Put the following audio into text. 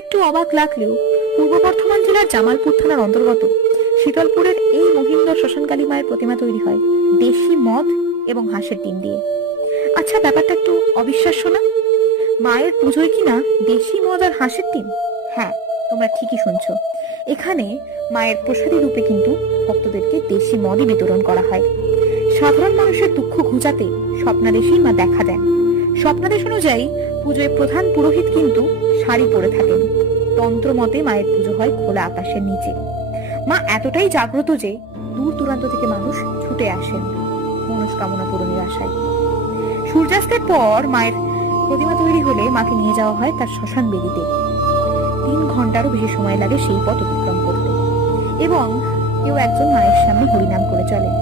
একটু অবাক লাগলেও পূর্ব বর্ধমান জেলার জামালপুর থানার অন্তর্গত শীতলপুরের এই মহিন্দর শ্মশানকালী মায়ের প্রতিমা তৈরি হয় দেশি মদ এবং হাঁসের ডিম দিয়ে। আচ্ছা, ব্যাপারটা একটু অবিশ্বাস্য না? মায়ের পুজোয় কিনা দেশি মদ আর হাঁসের ডিম? হ্যাঁ, তোমরা ঠিকই শুনছো। এখানে মায়ের প্রসাদী রূপে কিন্তু ভক্তদেরকে দেশি মদই বিতরণ করা হয়। সাধারণ মানুষের দুঃখ ঘুচাতে স্বপ্নাদেশেই মা দেখা দেন। স্বপ্নাদেশ অনুযায়ী পুজোয় প্রধান পুরোহিত কিন্তু শাড়ি পরে থাকেন। তন্ত্র মতে মায়ের পুজো হয় খোলা আকাশের নিচে। মা এতটাই জাগ্রত যে দূর দূরান্ত থেকে মানুষ ছুটে আসেন মনস্কামনা পূরণের আশায়। সূর্যাস্তের পর মায়ের প্রতিমা তৈরি হলে মাকে নিয়ে যাওয়া হয় তার শ্মশান বেদিতে। 3 ঘন্টারও বেশি সময় লাগে সেই পথ অতিক্রম করতে, এবং কেউ একজন মায়ের সামনে হরিনাম করে চলেন।